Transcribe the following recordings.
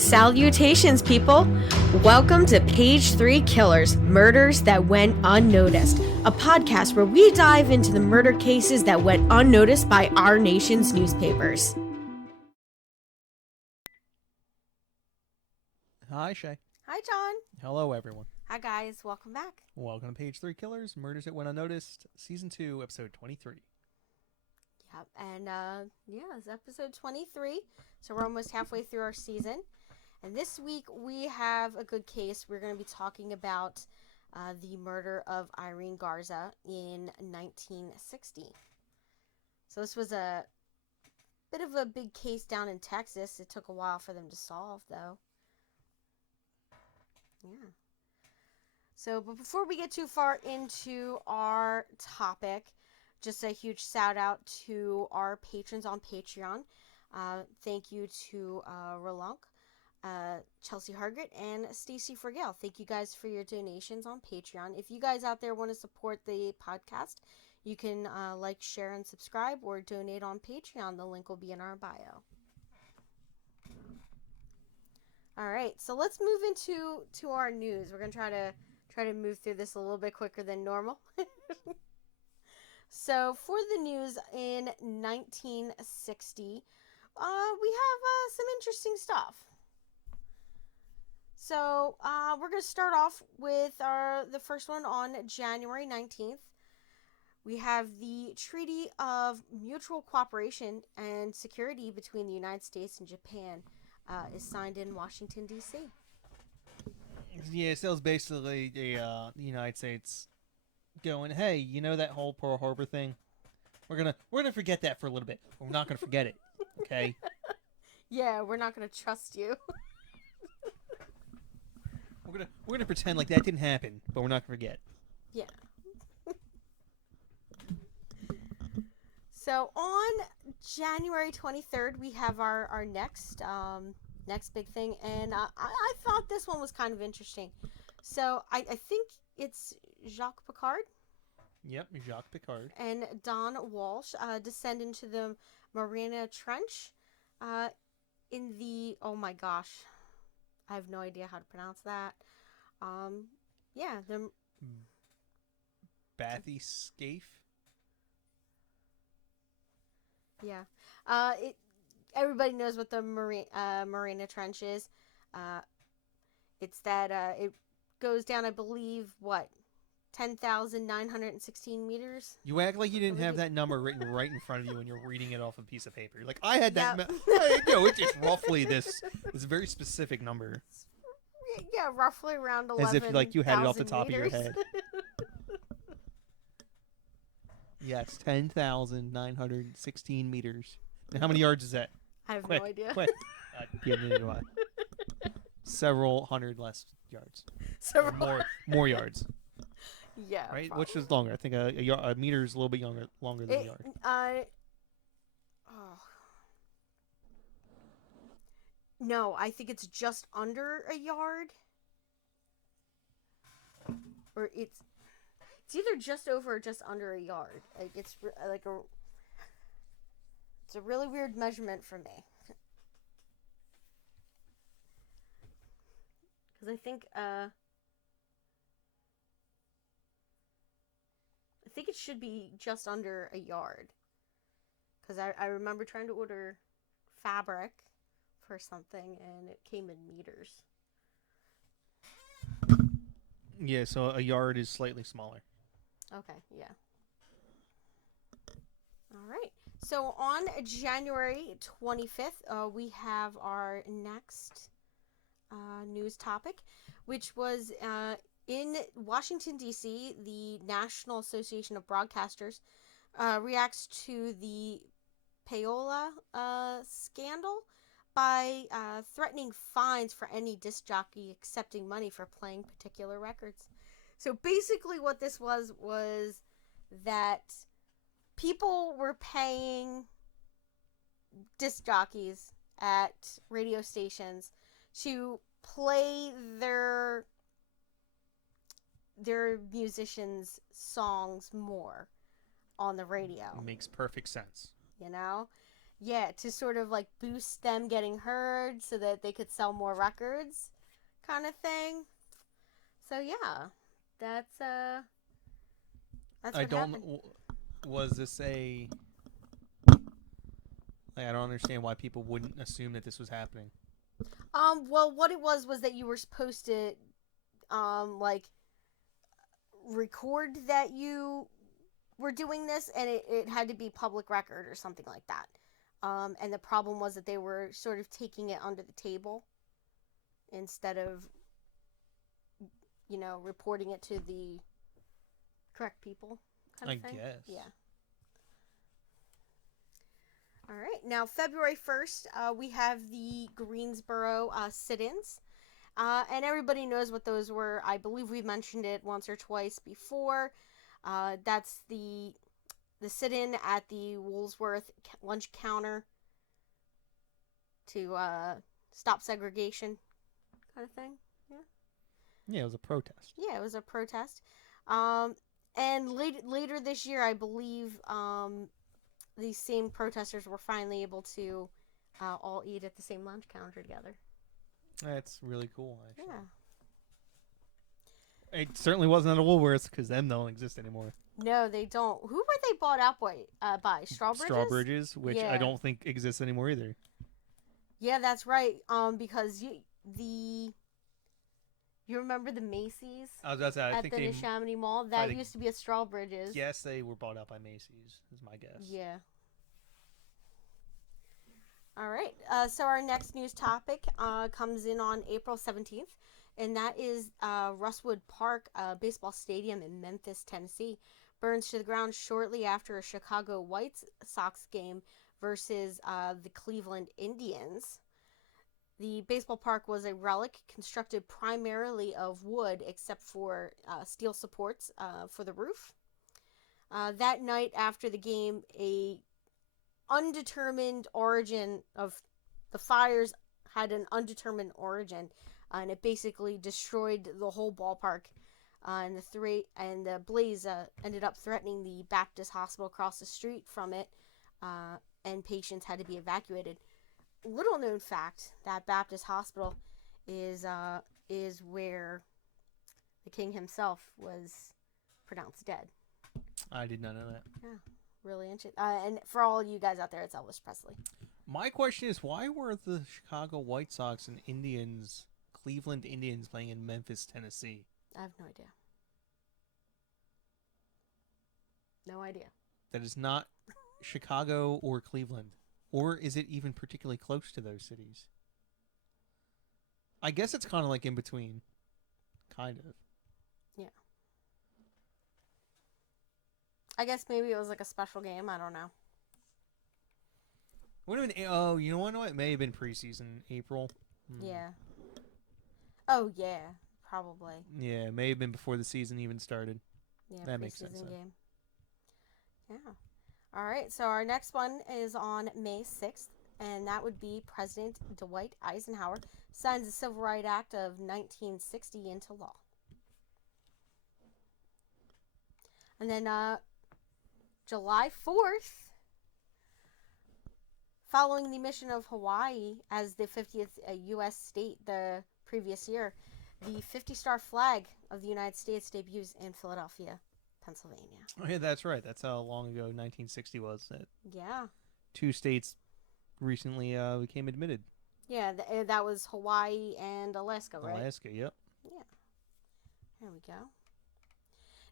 Salutations, people! Welcome to Page 3 Killers, Murders That Went Unnoticed, a podcast where we dive into the murder cases that went unnoticed by our nation's newspapers. Hi, Shay. Hi, John. Hello, everyone. Hi, guys. Welcome back. Welcome to Page 3 Killers, Murders That Went Unnoticed, Season 2, Episode 23. Yep, and it's episode 23, so we're almost halfway through our season. And this week we have a good case. We're going to be talking about the murder of Irene Garza in 1960. So this was a bit of a big case down in Texas. It took a while for them to solve, though. Yeah. So, but before we get too far into our topic, just a huge shout out to our patrons on Patreon. Thank you to Ralunk, Chelsea Hargrett, and Stacey Fragale. Thank you guys for your donations on Patreon. If you guys out there want to support the podcast, you can like, share, and subscribe, or donate on Patreon. The link will be in our bio. All right, so let's move into our news. We're gonna try to move through this a little bit quicker than normal. So, for the news in 1960, we have some interesting stuff. So, we're going to start off with the first one on January 19th. We have the Treaty of Mutual Cooperation and Security between the United States and Japan is signed in Washington, D.C. Yeah, so it was basically the United States going, hey, you know that whole Pearl Harbor thing? We're gonna forget that for a little bit. We're not gonna forget it, okay? Yeah, we're not gonna trust you. We're gonna pretend like that didn't happen, but we're not gonna forget. Yeah. So on January 23rd, we have our next big thing, and I thought this one was kind of interesting. So I think it's Jacques Picard. Yep, Jacques Picard. And Don Walsh descend into the Mariana Trench in the, oh my gosh, I have no idea how to pronounce that. The Bathyscaphe? Yeah. Everybody knows what the Mariana Trench is. It's that it goes down, I believe, 10,916 meters. You act like you didn't have that number written right in front of you when you're reading it off a piece of paper. You're like, I had that. Yep. It's just roughly this very specific number. Yeah, roughly around 11,000 As if you had it off the top meters. of your head. Yes, 10,916 meters. And how many yards is that? I have no idea. Quick. Neither do I. Several hundred less yards. More yards. Yeah. Right? Probably. Which is longer? I think a meter is a little bit longer than a yard. No, I think it's just under a yard. Or it's either just over or just under a yard. Like it's a really weird measurement for me. Because I think it should be just under a yard. Because I remember trying to order fabric for something and it came in meters. Yeah, so a yard is slightly smaller. Okay, yeah. All right. So on January 25th, we have our next news topic, which was in Washington, D.C., the National Association of Broadcasters reacts to the Payola scandal by threatening fines for any disc jockey accepting money for playing particular records. So basically what this was that people were paying disc jockeys at radio stations to play their musicians' songs more on the radio. Makes perfect sense. You know? Yeah, to sort of like boost them getting heard so that they could sell more records, kind of thing. So yeah, that's uh that's I what don't. happened. Was this a? Like, I don't understand why people wouldn't assume that this was happening. Well, what it was that you were supposed to like record that you were doing this, and it had to be public record or something like that. And the problem was that they were sort of taking it under the table instead of, reporting it to the correct people, kind I of thing. guess. Yeah. All right. Now, February 1st, we have the Greensboro sit-ins. And everybody knows what those were. I believe we mentioned it once or twice before. That's the sit-in at the Woolsworth lunch counter to stop segregation, kind of thing. Yeah. Yeah, it was a protest. Yeah, it was a protest. And later this year, I believe these same protesters were finally able to all eat at the same lunch counter together. That's really cool, actually. Yeah. It certainly wasn't at a Woolworths because them don't exist anymore. No, they don't. Who were they bought out by? Strawbridges? Which Yeah. I don't think exists anymore either. Yeah, that's right. Because you remember the Macy's I was about to say, I at think the they. Neshaminy Mall? I That think- used to be a Strawbridges. Yes, they were bought out by Macy's. Is my guess. Yeah. All right. So our next news topic comes in on April 17th, and that is Russwood Park baseball stadium in Memphis, Tennessee, burns to the ground shortly after a Chicago White Sox game versus the Cleveland Indians. The baseball park was a relic constructed primarily of wood, except for steel supports for the roof. That night after the game, a undetermined origin of the fires had an undetermined origin, and it basically destroyed the whole ballpark. And the blaze ended up threatening the Baptist hospital across the street from it, and patients had to be evacuated. Little known fact, that Baptist hospital is where the king himself was pronounced dead. I did not know that. Yeah, really interesting. And for all you guys out there, it's Elvis Presley. My question is, why were the Chicago White Sox and Cleveland Indians, playing in Memphis, Tennessee? I have no idea. No idea. That is not Chicago or Cleveland. Or is it even particularly close to those cities? I guess it's kind of like in between. Kind of. Yeah. I guess maybe it was like a special game. I don't know. Would have been. Oh, you know what? No, it may have been preseason, April. Yeah. Oh yeah, probably. Yeah, it may have been before the season even started. Yeah, that makes sense. Game. Yeah. All right. So our next one is on May 6th, and that would be President Dwight Eisenhower signs the Civil Rights Act of 1960 into law. And then July 4th, following the mission of Hawaii as the 50th U.S. state the previous year, the 50-star flag of the United States debuts in Philadelphia, Pennsylvania. Oh, yeah, that's right. That's how long ago 1960 was. That Yeah. 2 states recently became admitted. Yeah, that was Hawaii and Alaska, right? Alaska, yep. Yeah. There we go.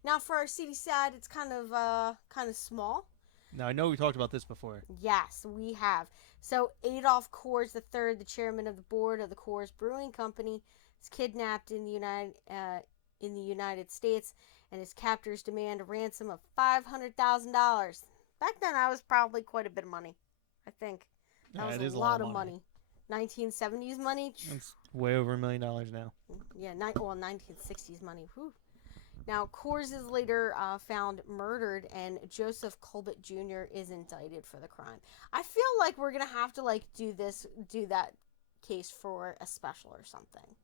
Now for our CD side, it's kind of small. Now, I know we talked about this before. Yes, we have. So Adolf Coors III, the chairman of the board of the Coors Brewing Company, is kidnapped in the United States, and his captors demand a ransom of $500,000. Back then, that was probably quite a bit of money. I think that was a lot of money. 1970s money. It's way over $1 million now. Yeah, 1960s money. Whew. Now, Coors is later found murdered, and Joseph Colbert Jr. is indicted for the crime. I feel like we're gonna have to do that case for a special or something,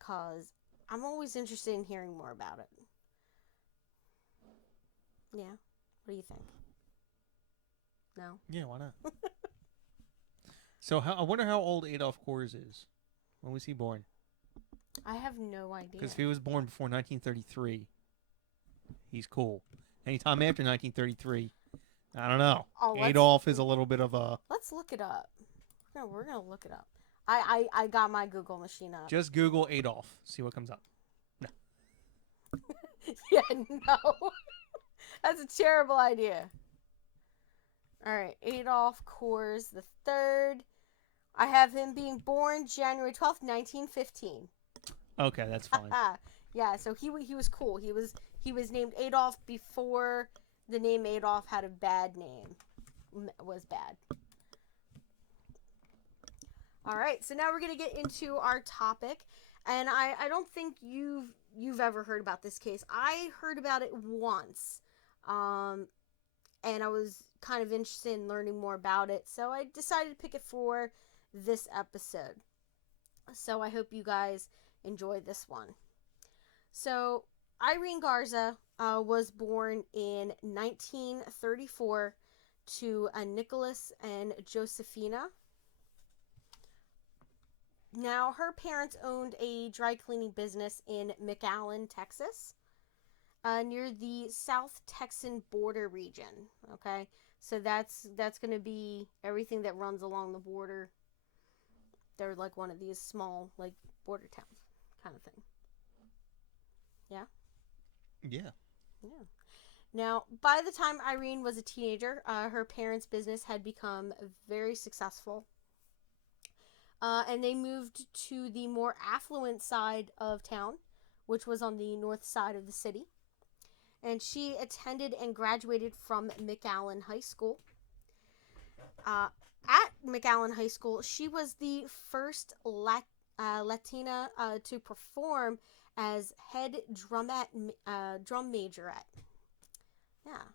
cause I'm always interested in hearing more about it. Yeah, what do you think? No. Yeah, why not? So I wonder how old Adolf Kors is. When was he born? I have no idea. Because if he was born before 1933, he's cool. Anytime after 1933, I don't know. Oh, Adolf is a little bit of a... Let's look it up. No, we're going to look it up. I got my Google machine up. Just Google Adolf. See what comes up. No. Yeah, no. That's a terrible idea. All right, Adolf Kors the third. I have him being born January 12th, 1915. Okay, that's fine. Yeah, so he was cool. He was named Adolf before the name Adolf had a bad name. Was bad. All right, so now we're going to get into our topic. And I don't think you've ever heard about this case. I heard about it once. And I was kind of interested in learning more about it. So I decided to pick it for this episode. So I hope you guys enjoy this one. So Irene Garza was born in 1934 to Nicholas and Josephina. Now, her parents owned a dry cleaning business in McAllen, Texas, near the South Texan border region. Okay, so that's going to be everything that runs along the border. They're like one of these small, like, border towns kind of thing. Yeah? Yeah. Yeah. Now, by the time Irene was a teenager, her parents' business had become very successful. And they moved to the more affluent side of town, which was on the north side of the city. And she attended and graduated from McAllen High School. At McAllen High School, she was the first Latina to perform as head drum majorette. Yeah,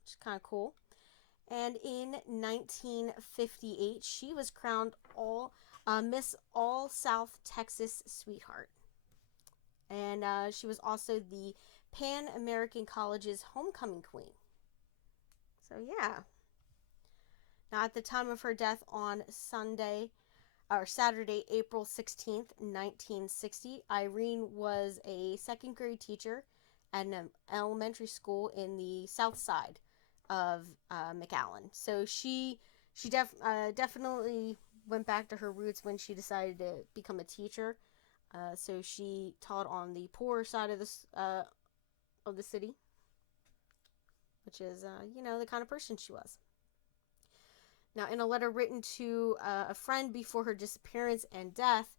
which is kind of cool. And in 1958, she was crowned Miss All South Texas Sweetheart. And she was also the Pan American College's homecoming queen. So yeah. Now, at the time of her death on Saturday, April 16th, 1960, Irene was a second grade teacher at an elementary school in the south side of McAllen. So she definitely went back to her roots when she decided to become a teacher. So she taught on the poorer side of the city, which is the kind of person she was. Now, in a letter written to a friend before her disappearance and death,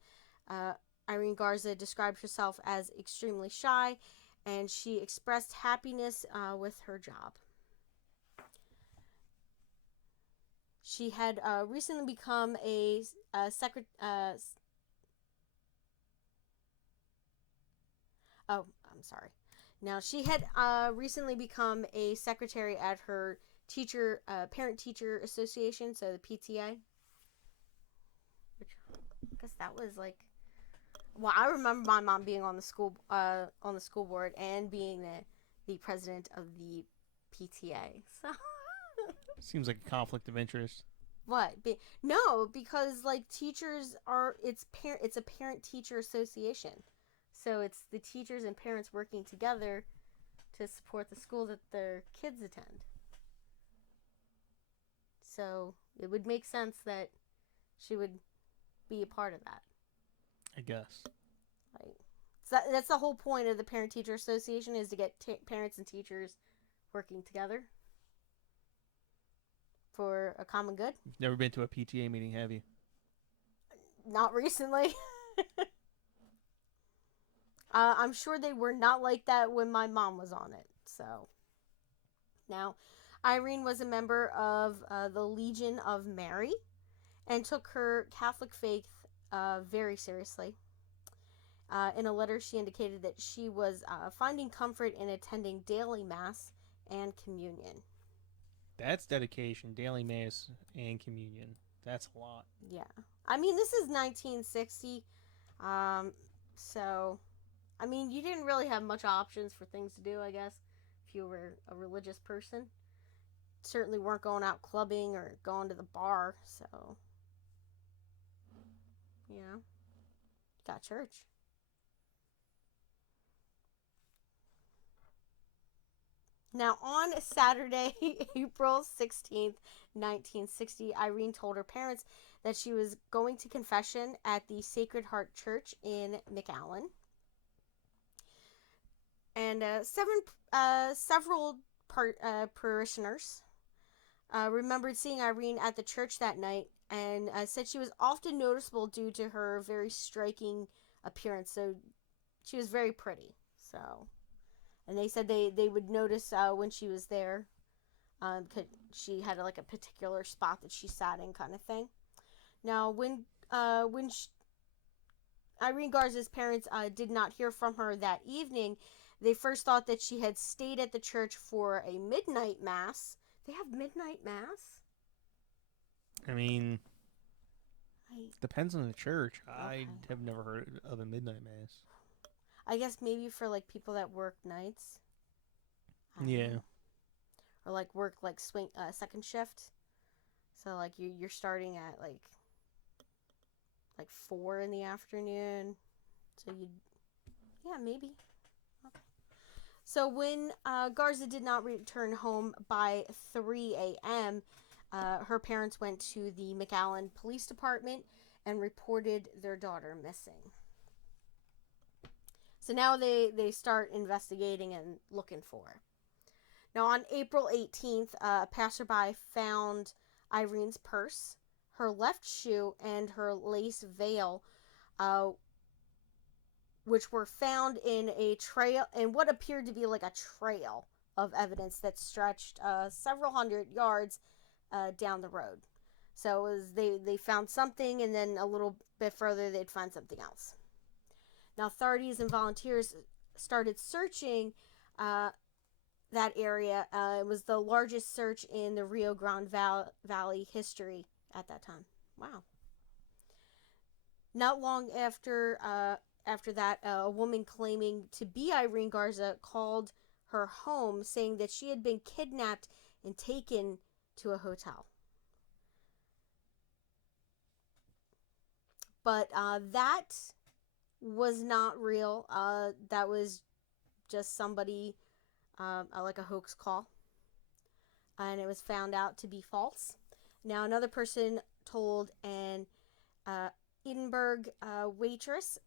Irene Garza described herself as extremely shy, and she expressed happiness with her job. She had recently become a secretary. I'm sorry. Now, she had recently become a secretary at her parent-teacher association, so the PTA. Which, I guess that was like, well, I remember my mom being on the school board and being the president of the PTA. So seems like a conflict of interest. What? No, because like teachers it's a parent-teacher association, so it's the teachers and parents working together to support the school that their kids attend. So it would make sense that she would be a part of that. I guess. Right. So that's the whole point of the parent-teacher association, is to get parents and teachers working together for a common good. You've never been to a PTA meeting, have you? Not recently. I'm sure they were not like that when my mom was on it. So now, Irene was a member of the Legion of Mary and took her Catholic faith very seriously. In a letter, she indicated that she was finding comfort in attending daily mass and communion. That's dedication, daily mass and communion. That's a lot. Yeah. I mean, this is 1960. So, I mean, you didn't really have much options for things to do, I guess, if you were a religious person. certainly weren't going out clubbing or going to the bar. So, got church. Now, on Saturday, April 16th, 1960, Irene told her parents that she was going to confession at the Sacred Heart Church in McAllen. And several parishioners remembered seeing Irene at the church that night and said she was often noticeable due to her very striking appearance. So she was very pretty. So, and they said they would notice when she was there, cause she had like a particular spot that she sat in, kind of thing. Now, when Irene Garza's parents did not hear from her that evening, they first thought that she had stayed at the church for a midnight mass. They have midnight mass? I mean, depends on the church. Okay. I have never heard of a midnight mass. I guess maybe for like people that work nights. Yeah. Or like work like second shift. So like you're starting at like 4 in the afternoon. So maybe. Okay. So when Garza did not return home by 3 a.m., her parents went to the McAllen Police Department and reported their daughter missing. So now they start investigating and looking for her. Now on April 18th, a passerby found Irene's purse, her left shoe, and her lace veil, which were found in what appeared to be like a trail of evidence that stretched several hundred yards down the road. So it was they found something, and then a little bit further they'd find something else. Now authorities and volunteers started searching that area. It was the largest search in the Rio Grande Valley history at that time. Wow. Not long after that, a woman claiming to be Irene Garza called her home, saying that she had been kidnapped and taken to a hotel. But that was not real. That was just somebody, like a hoax call. And it was found out to be false. Now, another person told an Edinburgh waitress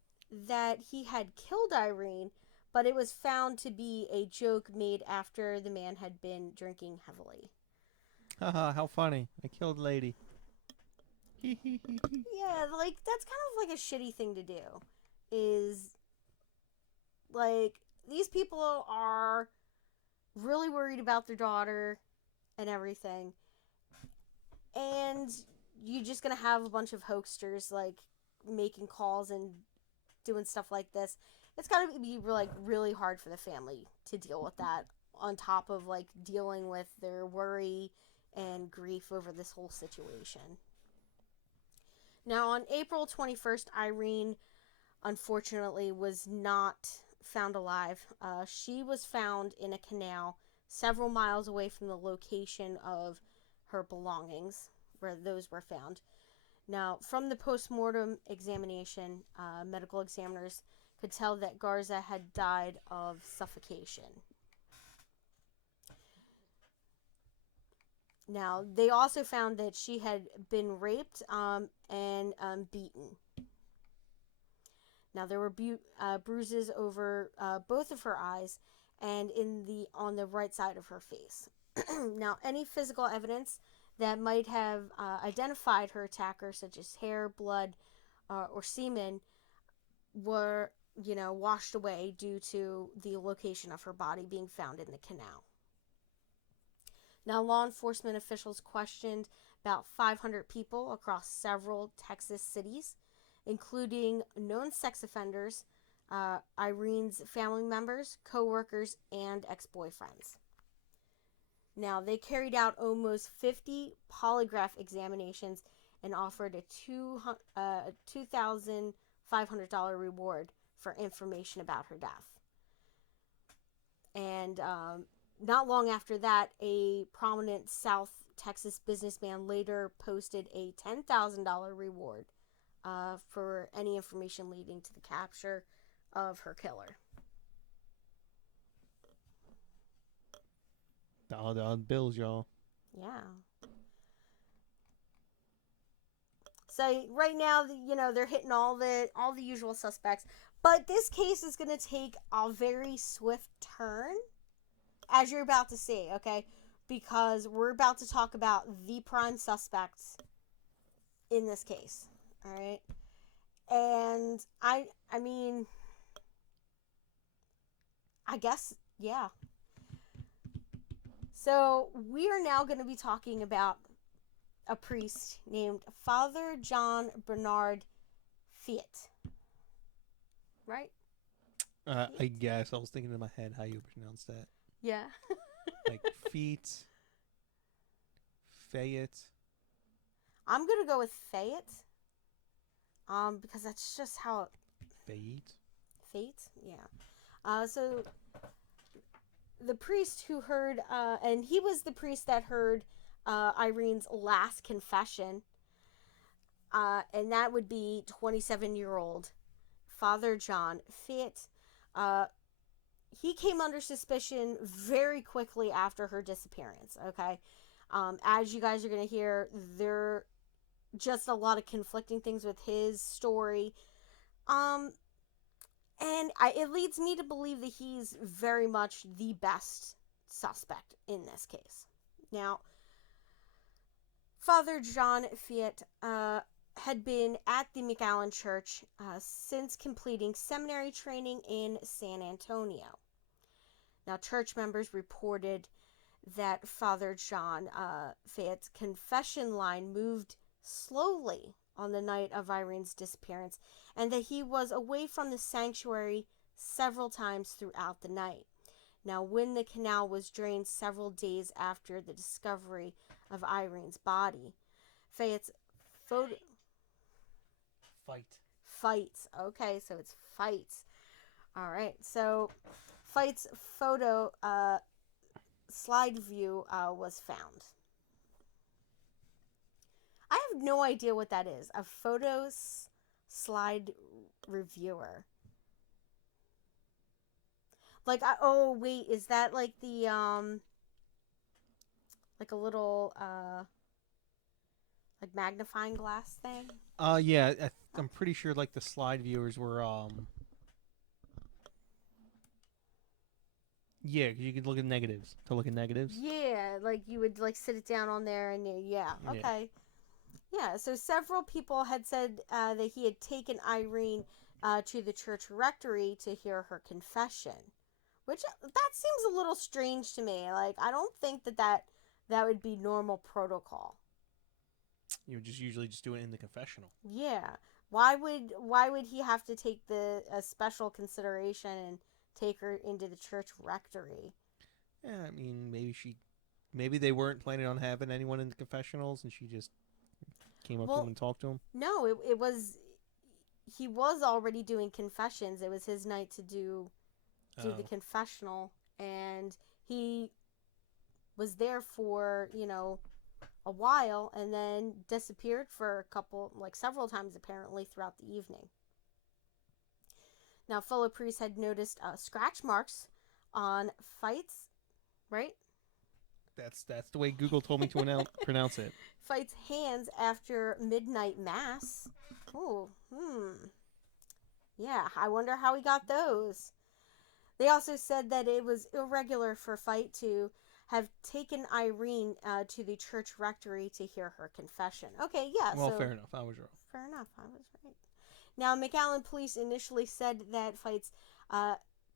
that he had killed Irene, but it was found to be a joke made after the man had been drinking heavily. Haha, how funny. I killed a lady. Yeah, like, that's kind of like a shitty thing to do. Is, like, these people are really worried about their daughter and everything. And you're just going to have a bunch of hoaxsters, like, making calls and doing stuff like this. It's got to be, like, really hard for the family to deal with that, on top of, like, dealing with their worry and grief over this whole situation. Now, on April 21st, Irene, unfortunately, was not found alive. She was found in a canal several miles away from the location of her belongings, where those were found. Now, from the post-mortem examination, medical examiners could tell that Garza had died of suffocation. Now, they also found that she had been raped and beaten. Now, there were bruises over both of her eyes and on the right side of her face. Now, any physical evidence that might have identified her attacker, such as hair, blood, or semen, were, washed away due to the location of her body being found in the canal. Now, law enforcement officials questioned about 500 people across several Texas cities, including known sex offenders, Irene's family members, co-workers, and ex-boyfriends. Now, they carried out almost 50 polygraph examinations and offered a $2,500 reward for information about her death. And not long after that, a prominent South Texas businessman later posted a $10,000 reward for any information leading to the capture of her killer. Dollar bills, y'all. Yeah. So right now, they're hitting all the usual suspects, but this case is going to take a very swift turn, as you're about to see, okay? Because we're about to talk about the prime suspects in this case, all right? And I mean, I guess, yeah. So we are now going to be talking about a priest named Father John Bernard Fiat. Right? I guess I was thinking in my head how you pronounce that. Yeah. Like feet, Fayette. I'm gonna go with Fayette. Because that's just how Fayette. Fate, yeah. So the priest who heard, and he was the priest that heard Irene's last confession, and that would be 27-year-old Father John Fiat. He came under suspicion very quickly after her disappearance, okay? As you guys are going to hear, there are just a lot of conflicting things with his story. And it leads me to believe that he's very much the best suspect in this case. Now, Father John Fiat had been at the McAllen Church since completing seminary training in San Antonio. Now, church members reported that Father John Fiat's confession line moved slowly on the night of Irene's disappearance, and that he was away from the sanctuary several times throughout the night. Now, when the canal was drained several days after the discovery of Irene's body, Fiat's photo... Fights. Okay, so it's fights. All right, so Fight's photo slide view was found. I have no idea what that is. A photos slide reviewer. Like, oh wait, is that like the like a little like magnifying glass thing? Yeah, I'm pretty sure like the slide viewers were yeah, you could look at negatives to look at negatives. Yeah, like you would like sit it down on there and yeah, okay. Yeah, so several people had said that he had taken Irene to the church rectory to hear her confession, which that seems a little strange to me. Like, I don't think that would be normal protocol. You would just usually just do it in the confessional. Yeah, why would he have to take the special consideration and take her into the church rectory? Yeah, I mean, maybe they weren't planning on having anyone in the confessionals, and she just came up to him and talked to him. No, it was, he was already doing confessions. It was his night to do the confessional, and he was there for a while, and then disappeared for several times apparently throughout the evening. Now, fellow priests had noticed scratch marks on Fight's, right? That's the way Google told me to pronounce it. Fight's hands after midnight mass. Oh, yeah, I wonder how he got those. They also said that it was irregular for Fight to have taken Irene to the church rectory to hear her confession. Okay, yeah. Well, fair enough. I was wrong. Fair enough. I was right. Now, McAllen police initially said that Fight's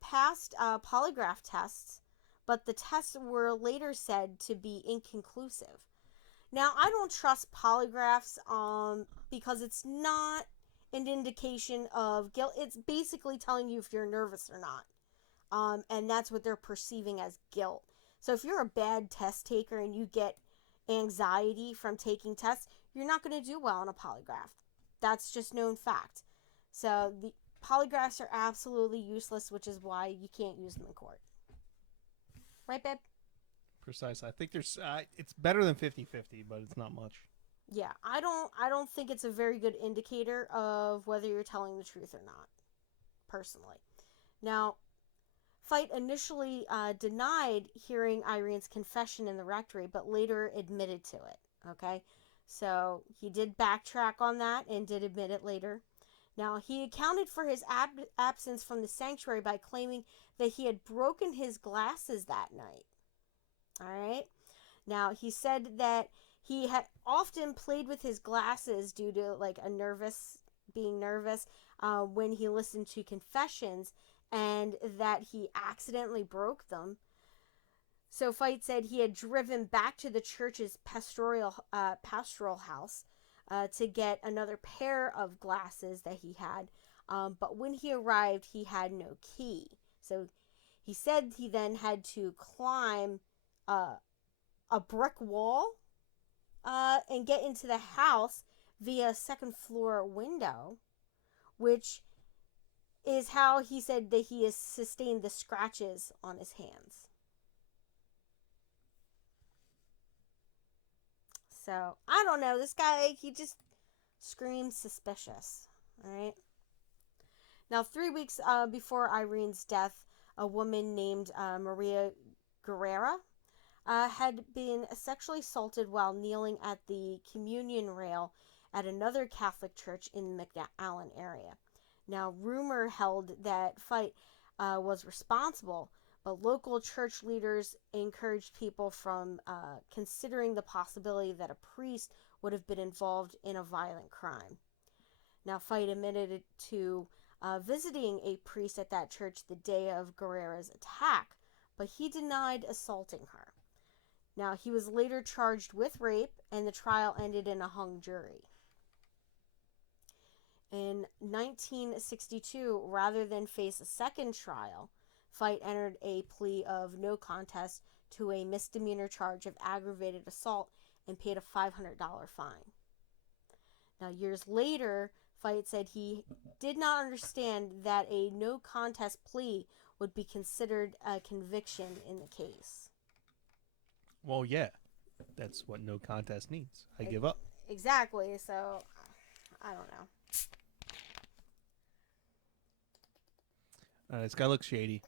passed polygraph tests, but the tests were later said to be inconclusive. Now, I don't trust polygraphs because it's not an indication of guilt. It's basically telling you if you're nervous or not. And that's what they're perceiving as guilt. So if you're a bad test taker and you get anxiety from taking tests, you're not going to do well on a polygraph. That's just known fact. So the polygraphs are absolutely useless, which is why you can't use them in court. Right, babe? Precisely. I think there's. It's better than 50-50, but it's not much. Yeah, I don't think it's a very good indicator of whether you're telling the truth or not, personally. Now, Fight initially denied hearing Irene's confession in the rectory, but later admitted to it. Okay, so he did backtrack on that and did admit it later. Now, he accounted for his absence from the sanctuary by claiming that he had broken his glasses that night. All right. Now, he said that he had often played with his glasses due to like being nervous when he listened to confessions, and that he accidentally broke them. So Fight said he had driven back to the church's pastoral house to get another pair of glasses that he had. But when he arrived, he had no key. So he said he then had to climb a brick wall and get into the house via a second floor window, which is how he said that he has sustained the scratches on his hands. So, I don't know. This guy, he just screams suspicious. Alright? Now, 3 weeks before Irene's death, a woman named Maria Guerrera had been sexually assaulted while kneeling at the communion rail at another Catholic church in the McAllen area. Now, rumor held that Fight was responsible, but local church leaders encouraged people from considering the possibility that a priest would have been involved in a violent crime. Now, Fight admitted to visiting a priest at that church the day of Guerrera's attack, but he denied assaulting her. Now, he was later charged with rape, and the trial ended in a hung jury. In 1962, rather than face a second trial, Fight entered a plea of no contest to a misdemeanor charge of aggravated assault and paid a $500 fine. Now, years later, Fight said he did not understand that a no contest plea would be considered a conviction in the case. Well, yeah. That's what no contest means. I give up. Exactly, so I don't know. This guy looks shady.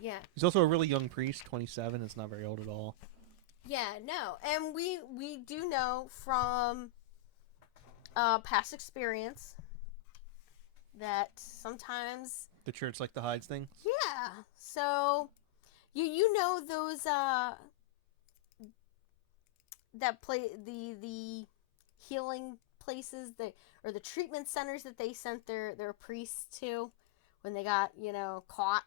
Yeah. He's also a really young priest, 27. It's not very old at all. Yeah, no. And we do know from past experience that sometimes The church like to hide things. yeah. So you know those that play the healing places or the treatment centers that they sent their priests to when they got, caught.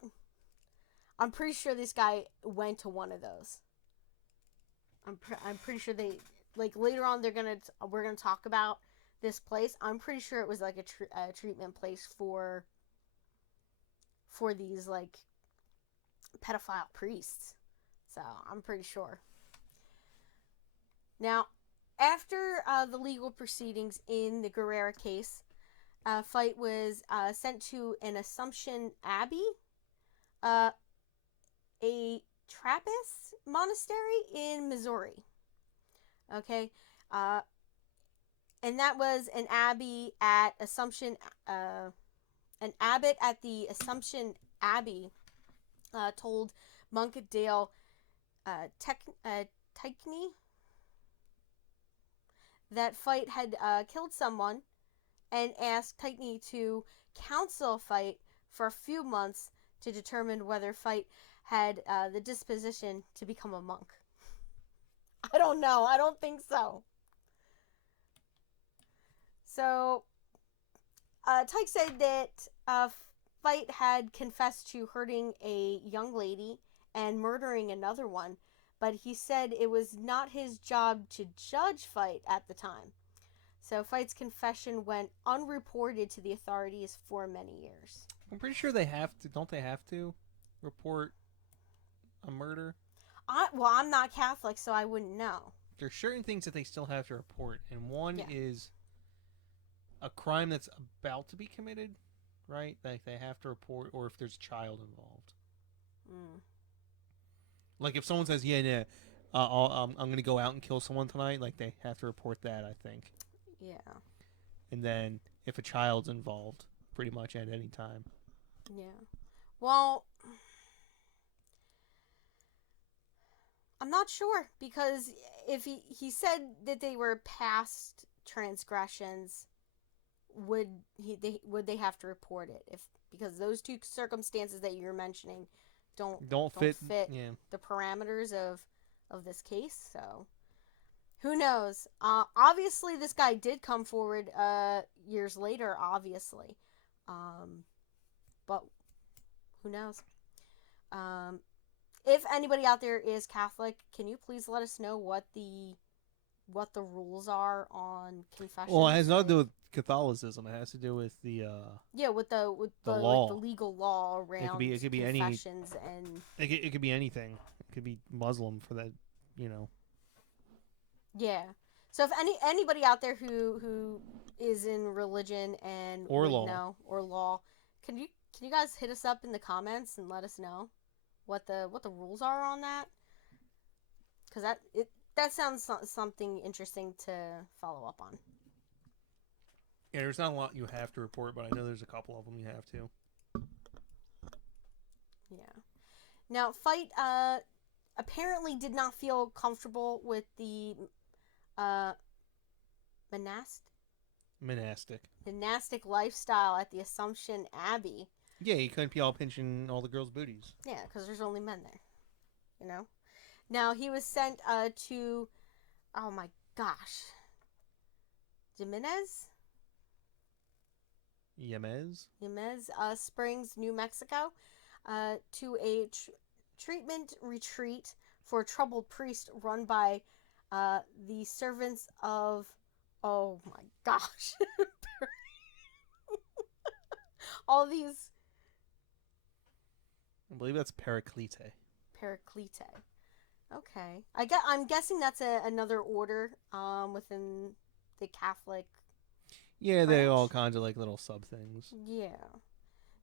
I'm pretty sure this guy went to one of those. I'm pretty sure they, like, later on we're gonna talk about this place. I'm pretty sure it was like a treatment place for these like pedophile priests. So I'm pretty sure. Now, after the legal proceedings in the Guerrera case, Fight was sent to an Assumption Abbey, a Trappist monastery in Missouri. Okay, and that was an abbey at Assumption. An abbot at the Assumption Abbey told Monk Dale Tykney that Fight had killed someone, and asked Tykney to counsel Fight for a few months to determine whether Fight had the disposition to become a monk. I don't know. I don't think so. So, Tyke said that Fight had confessed to hurting a young lady and murdering another one, but he said it was not his job to judge Fight at the time. So Fight's confession went unreported to the authorities for many years. I'm pretty sure they have to. Don't they have to report a murder? I'm not Catholic, so I wouldn't know. There's certain things that they still have to report, and one Yeah. is a crime that's about to be committed, right? Like they have to report, or if there's a child involved. Like if someone says, yeah, I'm gonna go out and kill someone tonight, like they have to report that, I think. Yeah. And then if a child's involved, pretty much at any time. Yeah. Well, I'm not sure because if he said that they were past transgressions, would they have to report it if because those two circumstances that you're mentioning don't Don't don't fit. fit Yeah. the parameters of this case. So who knows? Obviously, this guy did come forward years later. Obviously, but who knows? Um, if anybody out there is Catholic, can you please let us know what the rules are on confessions? Well, it has nothing to do with Catholicism. It has to do with the Yeah, with the like the law. legal law It could around be any. confessions and It could be anything. It could be Muslim for that. You know. yeah. So if anybody out there who is in religion and Or would law. know or law, can you guys hit us up in the comments and let us know what the rules are on that? Because that sounds something interesting to follow up on. Yeah, there's not a lot you have to report, but I know there's a couple of them you have to. Yeah. Now, Fight apparently did not feel comfortable with the uh, monastic lifestyle at the Assumption Abbey. Yeah, you couldn't be all pinching all the girls' booties. Yeah, because there's only men there. You know. Now he was sent to, oh my gosh, Jimenez Yemez? Springs, New Mexico, to a treatment retreat for troubled priests run by the servants of, oh my gosh, all these I believe that's Paraclete. Paraclete. Okay, I'm guessing that's another order within the Catholic. Yeah, they branch. all kinds of like little sub things. Yeah.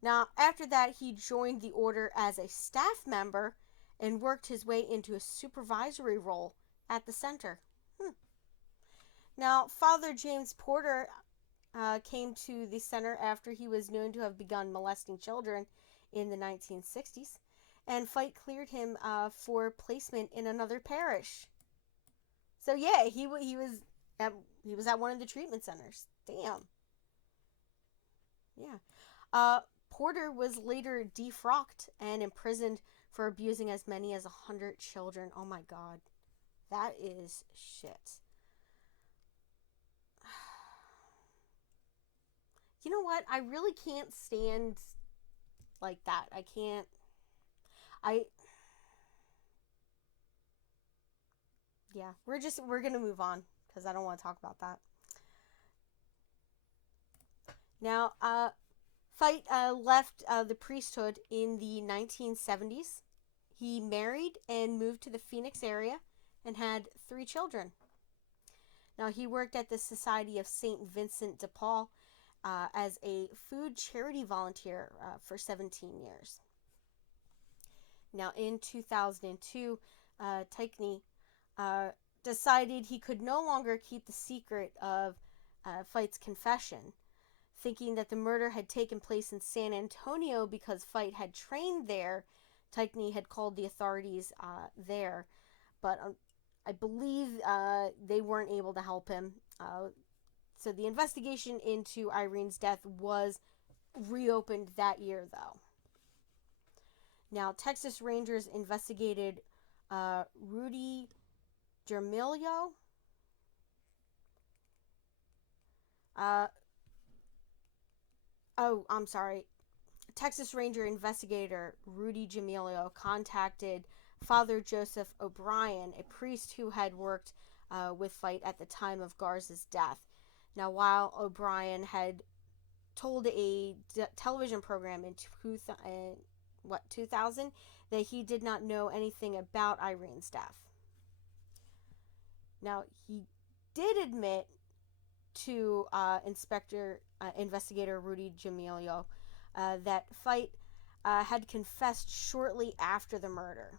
Now, after that, he joined the order as a staff member and worked his way into a supervisory role at the center. Now, Father James Porter came to the center after he was known to have begun molesting children in the 1960s, and Fight cleared him for placement in another parish. So yeah, he was at one of the treatment centers. Damn. Yeah. Porter was later defrocked and imprisoned for abusing as many as 100 children. Oh my god. That is shit. You know what? I really can't stand like that. I can't. I. Yeah, we're gonna move on because I don't want to talk about that. Now, Fight left the priesthood in the 1970s. He married and moved to the Phoenix area and had 3 children. Now, he worked at the Society of St. Vincent de Paul as a food charity volunteer for 17 years. Now, in 2002, Tykney decided he could no longer keep the secret of Fight's confession, thinking that the murder had taken place in San Antonio because Fight had trained there. Tykney had called the authorities there, but I believe they weren't able to help him. So the investigation into Irene's death was reopened that year, though. Now, Texas Rangers investigated Rudy Germilio. I'm sorry. Texas Ranger investigator Rudy Jamilio contacted Father Joseph O'Brien, a priest who had worked with Fight at the time of Garza's death. Now, while O'Brien had told a television program in 2000 that he did not know anything about Irene's death. Now, he did admit to investigator Rudy Jamilio that Fight had confessed shortly after the murder.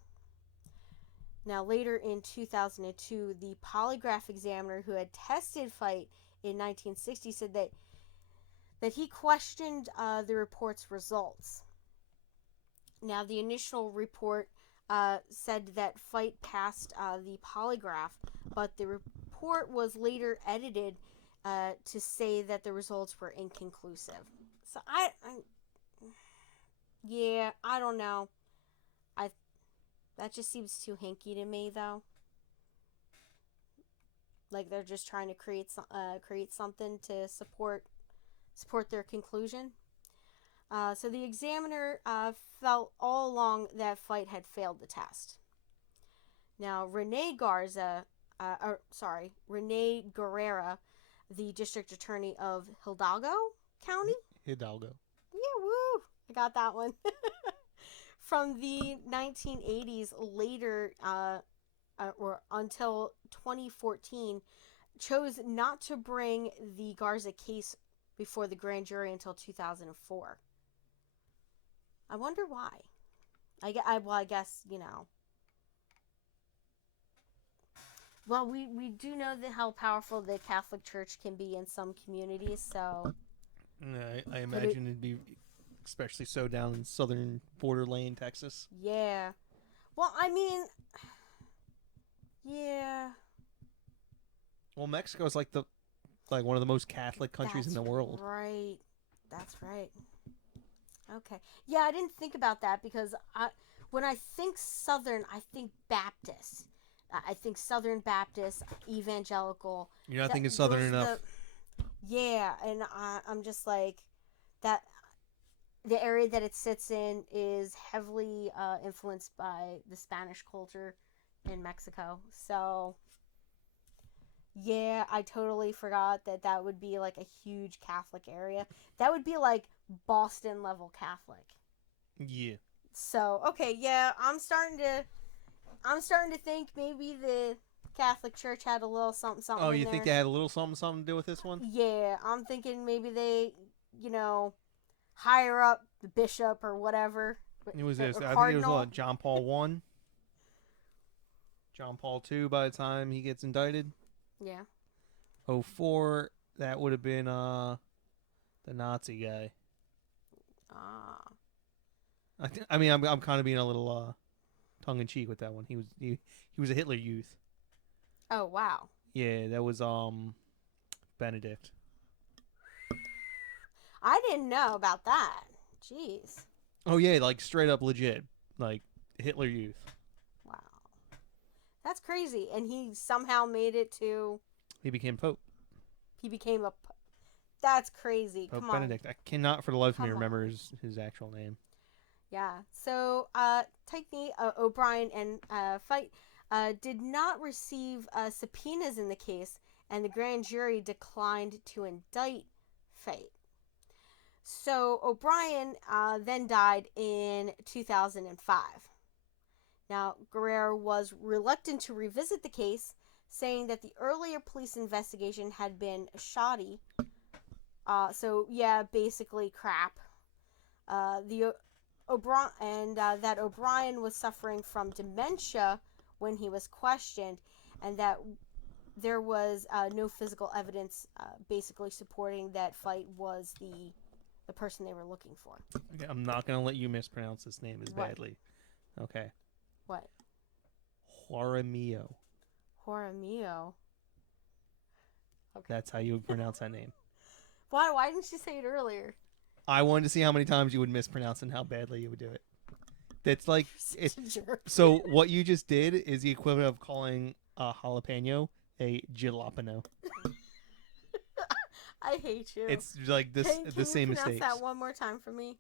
Now, later in 2002, the polygraph examiner who had tested Fight in 1960 said that he questioned the report's results. Now, the initial report said that Fight passed the polygraph, but the report was later edited to say that the results were inconclusive. So yeah, I don't know. I That just seems too hinky to me, though. Like they're just trying to create something to support their conclusion. So the examiner felt all along that Fight had failed the test. Now, Renee Guerrera, the district attorney of Hidalgo County. Hidalgo. Yeah, woo! I got that one. From the 1980s, later, or until 2014, chose not to bring the Garza case before the grand jury until 2004. I wonder why. I guess, Well, we do know how powerful the Catholic Church can be in some communities, so... I imagine it'd be especially so down in southern borderland Texas. Yeah. Well, I mean... Yeah. Well, Mexico's like one of the most Catholic countries in the world. Right. That's right. Okay. Yeah, I didn't think about that because when I think Southern, I think Baptist. I think Southern Baptist, evangelical. You're not thinking Southern enough. Yeah, and I'm just like, that. The area that it sits in is heavily influenced by the Spanish culture in Mexico. So, yeah, I totally forgot that would be like a huge Catholic area. That would be like Boston level Catholic. Yeah. So, okay, yeah, I'm starting to think maybe the Catholic Church had a little something Oh, in you there. think they had a little something to do with this one? Yeah, I'm thinking maybe they, higher up the bishop or whatever. It was this. I Cardinal. think it was John Paul I. John Paul II by the time he gets indicted. Yeah. 04, that would have been the Nazi guy. Ah. I mean, I'm kind of being a little tongue in cheek with that one. He was a Hitler Youth. Oh, wow. Yeah, that was Benedict. I didn't know about that. Jeez. Oh yeah, like straight up legit, like Hitler Youth. Wow. That's crazy. And he somehow made it to... He became Pope. He became a... That's crazy. Pope Come Benedict. on. I cannot for the life of me Come remember his actual name. Yeah. So, Tyke O'Brien and Fight did not receive subpoenas in the case, and the grand jury declined to indict Fight. So, O'Brien then died in 2005. Now, Guerrero was reluctant to revisit the case, saying that the earlier police investigation had been shoddy. So, yeah, basically crap. That O'Brien was suffering from dementia when he was questioned, and that there was no physical evidence basically supporting that Fight was the person they were looking for. Okay, I'm not going to let you mispronounce this name as badly. Okay. What? Jaramillo. Jaramillo. Okay. That's how you would pronounce that name. Why didn't you say it earlier? I wanted to see how many times you would mispronounce and how badly you would do it. That's like Jerk. So what you just did is the equivalent of calling a jalapeno a jalapeno. I hate you. It's like the same Can you mistakes. pronounce that one more time for me?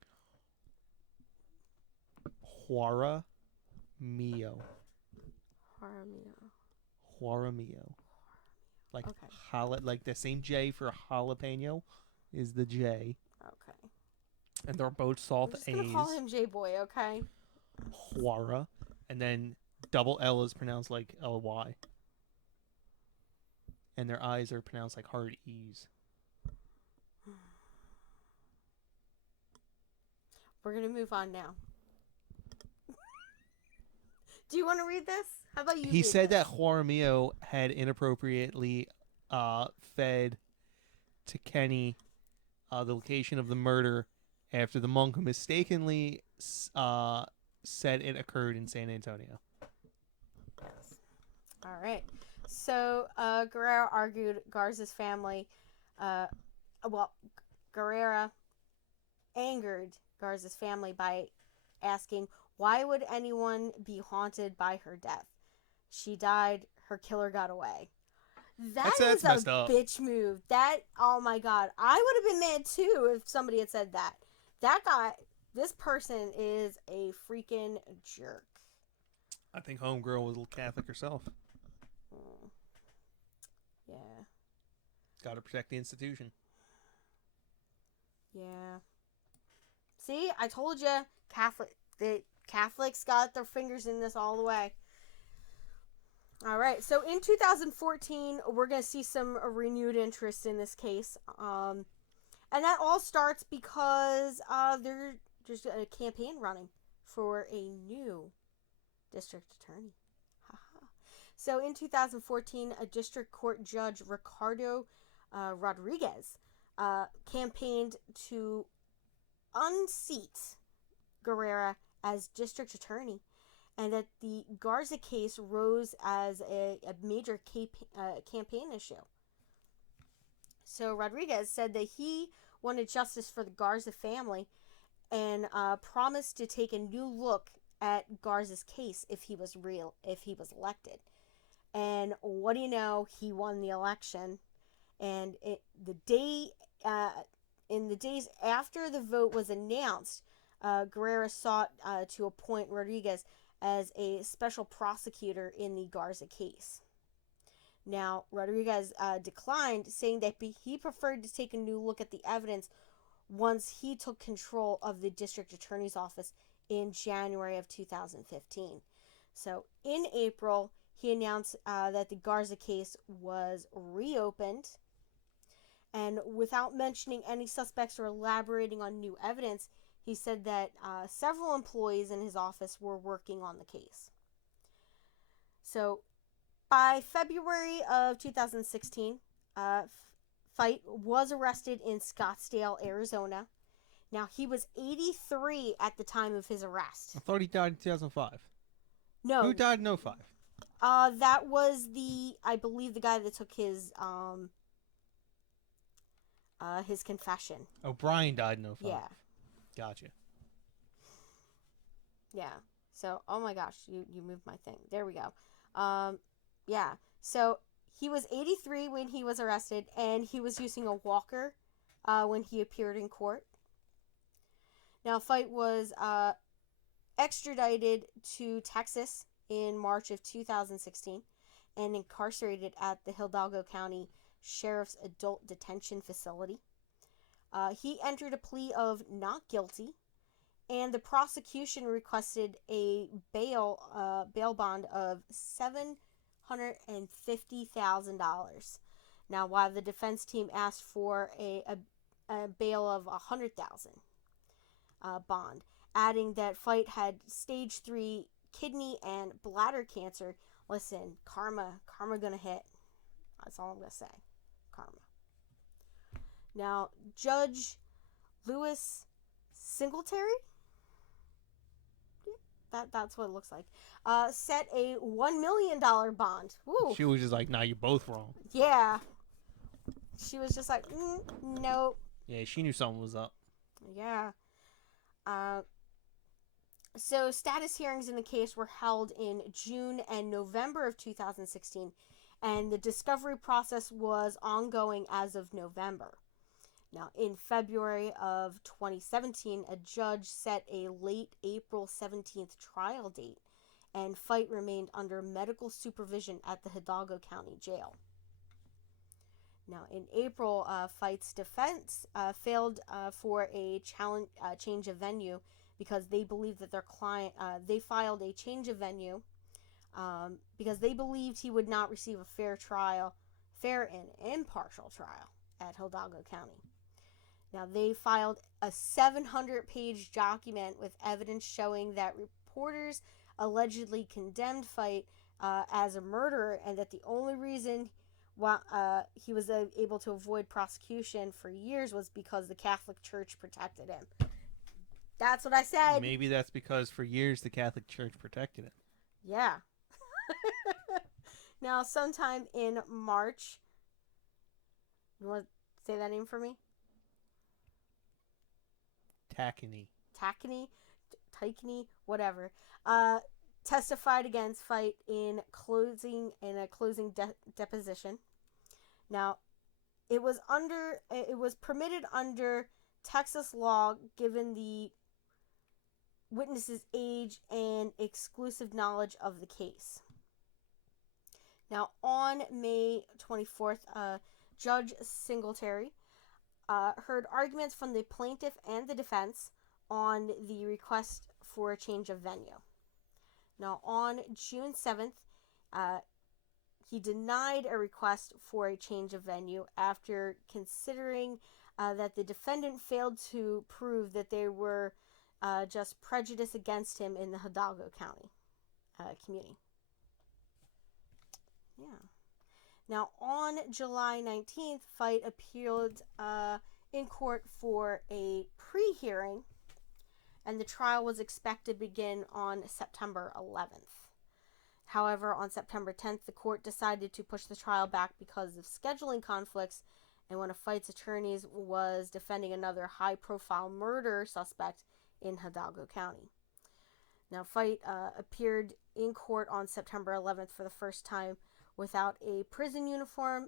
Jaramillo. Like like the same J for jalapeno is the J. Okay. And they're both soft A's. I'm just gonna call him J Boy, okay? Juara, and then double L is pronounced like Ly. And their I's are pronounced like hard E's. We're gonna move on now. Do you want to read this? How about you He read said this? that Jaramillo had inappropriately fed to Kenny the location of the murder after the monk mistakenly said it occurred in San Antonio. Yes. All right. So Guerrero argued Garza's family, uh, well, Guerrero angered Garza's family by asking, why would anyone be haunted by her death? She died, her killer got away. That is That's a messed up. bitch move. That, oh my god. I would have been mad too if somebody had said that. That guy, this person is a freaking jerk. I think homegirl was a little Catholic herself. Mm. Yeah. Got to protect the institution. Yeah. See, I told you, the Catholics got their fingers in this all the way. All right, so in 2014, we're going to see some renewed interest in this case. And that all starts because there's a campaign running for a new district attorney. So in 2014, a district court judge, Ricardo Rodriguez, campaigned to unseat Guerrera as district attorney, and that the Garza case rose as a major campaign issue. So Rodriguez said that he wanted justice for the Garza family and promised to take a new look at Garza's case if he was elected. And what do you know? He won the election, and in the days after the vote was announced, Guerrero sought to appoint Rodriguez as a special prosecutor in the Garza case. Now, Rodriguez declined, saying that he preferred to take a new look at the evidence once he took control of the district attorney's office in January of 2015. So, in April, he announced that the Garza case was reopened, and without mentioning any suspects or elaborating on new evidence, he said that several employees in his office were working on the case. So, by February of 2016, Fite was arrested in Scottsdale, Arizona. Now, he was 83 at the time of his arrest. I thought he died in 2005. No. Who died in 05? That was I believe the guy that took his confession. Oh, Brian died in 05. Yeah. Gotcha. Yeah. So, oh my gosh, you moved my thing. There we go. Yeah. So, he was 83 when he was arrested, and he was using a walker when he appeared in court. Now, Fite was extradited to Texas in March of 2016 and incarcerated at the Hidalgo County Sheriff's Adult Detention Facility. He entered a plea of not guilty, and the prosecution requested a bail bond of $750,000. Now, while the defense team asked for a bail of $100,000 bond, adding that Fite had stage 3 kidney and bladder cancer. Listen, karma gonna hit. That's all I'm gonna say. Karma. Now, Judge Lewis Singletary, that's what it looks like, set a $1 million bond. Woo. She was just like, nah, you're both wrong. Yeah. She was just like, nope. Yeah, she knew something was up. Yeah. So status hearings in the case were held in June and November of 2016, and the discovery process was ongoing as of November. Now, in February of 2017, a judge set a late April 17th trial date, and Fite remained under medical supervision at the Hidalgo County Jail. Now, in April, Fite's defense failed for a change of venue because they believed that their client, they filed a change of venue because they believed he would not receive a fair and impartial trial at Hidalgo County. Now, they filed a 700-page document with evidence showing that reporters allegedly condemned Fite as a murderer, and that the only reason he was able to avoid prosecution for years was because the Catholic Church protected him. That's what I said. Maybe that's because for years the Catholic Church protected him. Yeah. Now, sometime in March, you want to say that name for me? Tykeny, whatever. Testified against Fite in a closing deposition. Now, it was permitted under Texas law, given the witness's age and exclusive knowledge of the case. Now, on May 24th, Judge Singletary heard arguments from the plaintiff and the defense on the request for a change of venue. Now, on June 7th, he denied a request for a change of venue after considering that the defendant failed to prove that there were just prejudice against him in the Hidalgo County community. Yeah. Now, on July 19th, Fite appealed in court for a pre-hearing, and the trial was expected to begin on September 11th. However, on September 10th, the court decided to push the trial back because of scheduling conflicts, and one of Fite's attorneys was defending another high-profile murder suspect in Hidalgo County. Now, Fite appeared in court on September 11th for the first time without a prison uniform,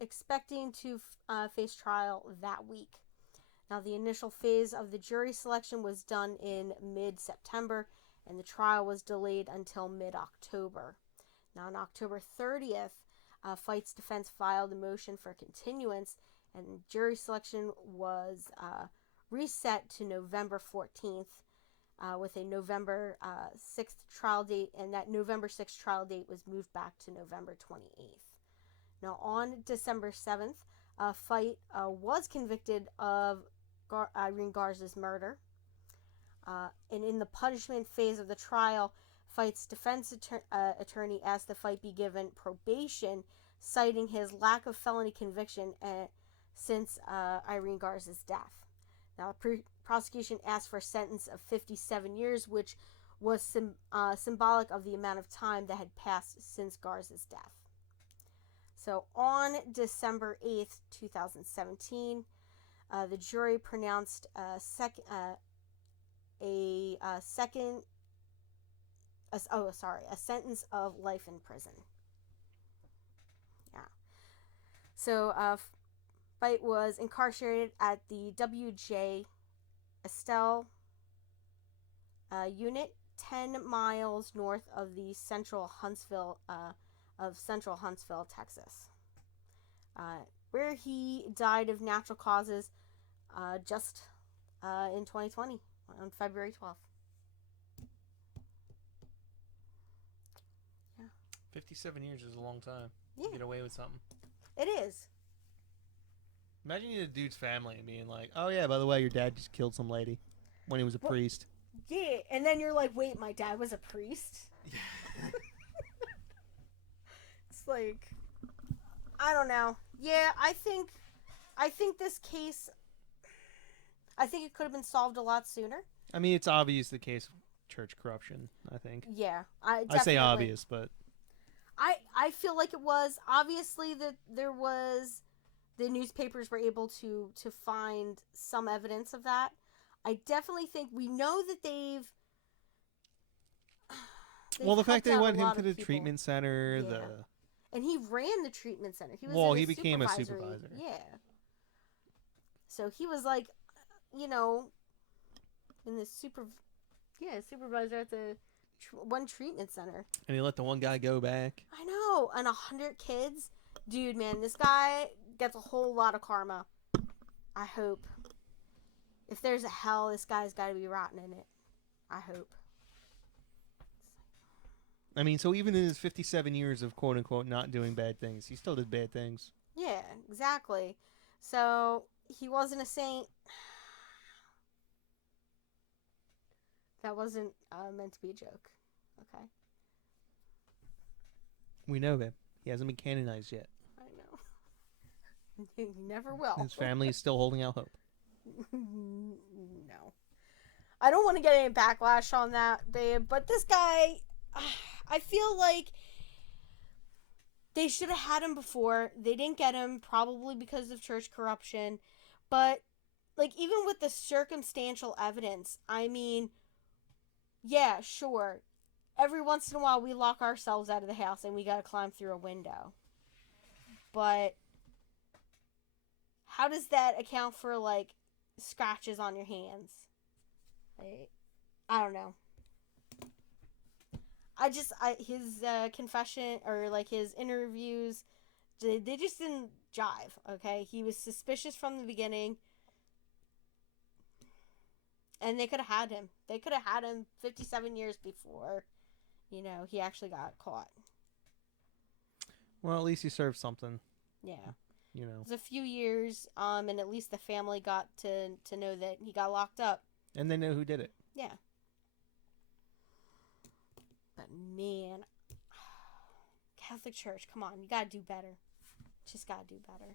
expecting to face trial that week. Now, the initial phase of the jury selection was done in mid-September, and the trial was delayed until mid-October. Now, on October 30th, Fite's defense filed a motion for continuance, and jury selection was reset to November 14th with a November 6th trial date, and that November 6th trial date was moved back to November 28th. Now, on December 7th, Fite was convicted of Irene Garza's murder. And in the punishment phase of the trial, Fite's defense attorney asked the Fite be given probation, citing his lack of felony conviction since Irene Garza's death. Now, the prosecution asked for a sentence of 57 years, which was symbolic of the amount of time that had passed since Garza's death. So, on December 8th, 2017, the jury pronounced a sentence of life in prison. Yeah. So, Fite was incarcerated at the W.J. Estelle unit, 10 miles north of the Central Huntsville, Texas, where he died of natural causes just in 2020 on February 12th. Yeah. 57 years is a long time. Yeah. To get away with something. It is. Imagine you're the dude's family and being like, oh yeah, by the way, your dad just killed some lady when he was a priest. Yeah, and then you're like, wait, my dad was a priest? It's like, I don't know. Yeah, I think this case, I think it could have been solved a lot sooner. I mean, it's obvious the case of church corruption, I think. Yeah, I say obvious, but I feel like it was. Obviously, that there was, the newspapers were able to find some evidence of that. I definitely think we know that they've well, the fact they cut went down a him lot to of the people. treatment center, Yeah. And he ran the treatment center. He was well, in he the became a supervisory. supervisor. Yeah. So he was like, in the supervisor at the one treatment center. And he let the one guy go back. I know, and 100 kids, dude, man, this guy gets a whole lot of karma. I hope. If there's a hell, this guy's got to be rotten in it. I hope. I mean, so even in his 57 years of quote-unquote not doing bad things, he still did bad things. Yeah, exactly. So, he wasn't a saint. That wasn't meant to be a joke. Okay. We know him. He hasn't been canonized yet. I know. You never will. His family is still holding out hope. No. I don't want to get any backlash on that, babe, but this guy, I feel like they should have had him before. They didn't get him, probably because of church corruption. But, like, even with the circumstantial evidence, I mean, yeah, sure. Every once in a while, we lock ourselves out of the house and we gotta climb through a window. But how does that account for, like, scratches on your hands? Like, I don't know. His confession, or like his interviews, they just didn't jive. Okay, he was suspicious from the beginning, and they could have had him. They could have had him 57 years before, he actually got caught. Well, at least he served something. Yeah, It was a few years, and at least the family got to know that he got locked up. And they know who did it. Yeah. But man, Catholic Church, come on, you gotta do better. Just gotta do better.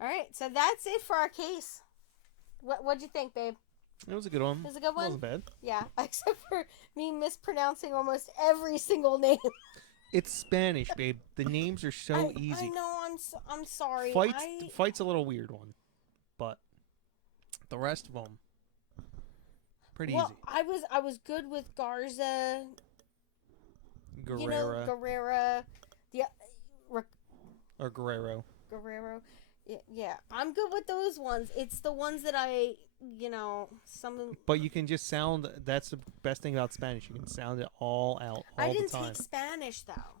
All right, so that's it for our case. What'd you think, babe? It was a good one. It was a good one? It wasn't bad. Yeah, except for me mispronouncing almost every single name. It's Spanish, babe. The names are so easy. I know, I'm sorry. Fight's a little weird one, but the rest of them pretty easy. I was good with Garza. Guerrera. Guerrera. Yeah. Or Guerrero. Guerrero. Yeah, I'm good with those ones. It's the ones that some. But you can just sound. That's the best thing about Spanish. You can sound it all out all the time. I didn't take Spanish though,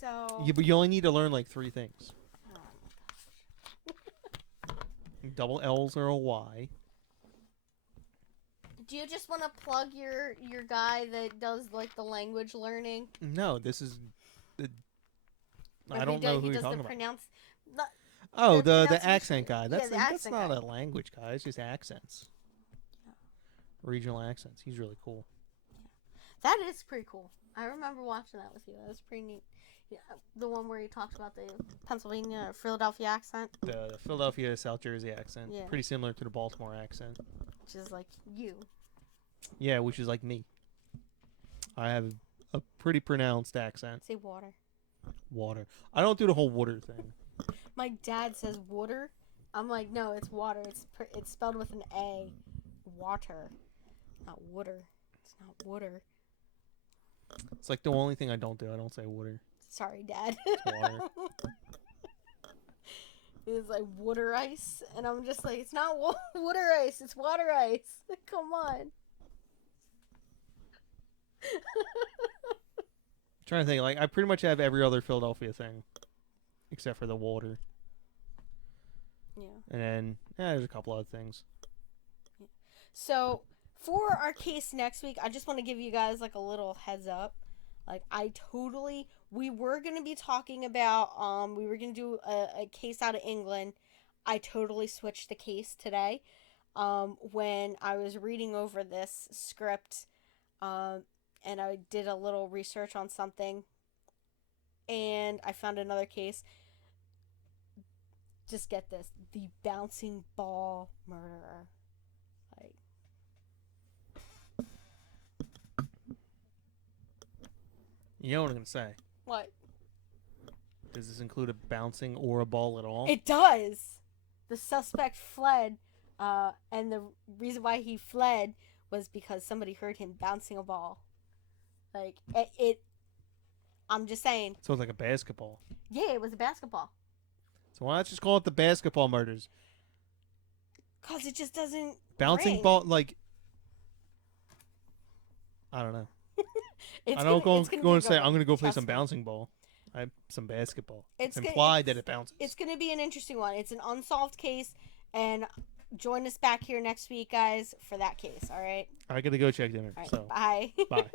so. Yeah, but you only need to learn like 3 things. Double L's or a Y. Do you just want to plug your guy that does like the language learning? No, this is. I don't know who you're talking about. The accent guy. That's not a language guy. It's just accents. Yeah. Regional accents. He's really cool. That is pretty cool. I remember watching that with you. That was pretty neat. Yeah, the one where he talked about the Pennsylvania, Philadelphia accent. The Philadelphia, South Jersey accent. Yeah. Pretty similar to the Baltimore accent. Which is like you. Yeah, which is like me. I have a pretty pronounced accent. Say water. Water. I don't do the whole water thing. My dad says water. I'm like, no, it's water. It's spelled with an A. Water. Not water. It's not water. It's like the only thing I don't do. I don't say water. Sorry, Dad. It's water. It's like water ice. And I'm just like, it's not water ice. It's water ice. Come on. I'm trying to think. Like, I pretty much have every other Philadelphia thing. Except for the water. Yeah. And then, there's a couple other things. Yeah. So, for our case next week, I just want to give you guys, like, a little heads up. Like, we were going to be talking about, we were going to do a case out of England. I totally switched the case today. When I was reading over this script, and I did a little research on something, and I found another case. Just get this. The bouncing ball murderer. Like, you know what I'm going to say? what? Does this include a bouncing or a ball at all? It does. The suspect fled, and the reason why he fled was because somebody heard him bouncing a ball. Like, I'm just saying. So it's like a basketball. Yeah, it was a basketball. So why not just call it the basketball murders? Because it just doesn't Bouncing ring. ball, like... I don't know. I'm I'm going to go play some bouncing ball. Some basketball. It's implied that it bounces. It's going to be an interesting one. It's an unsolved case, and join us back here next week, guys, for that case, all right? I got to go check dinner. All right, so bye. Bye.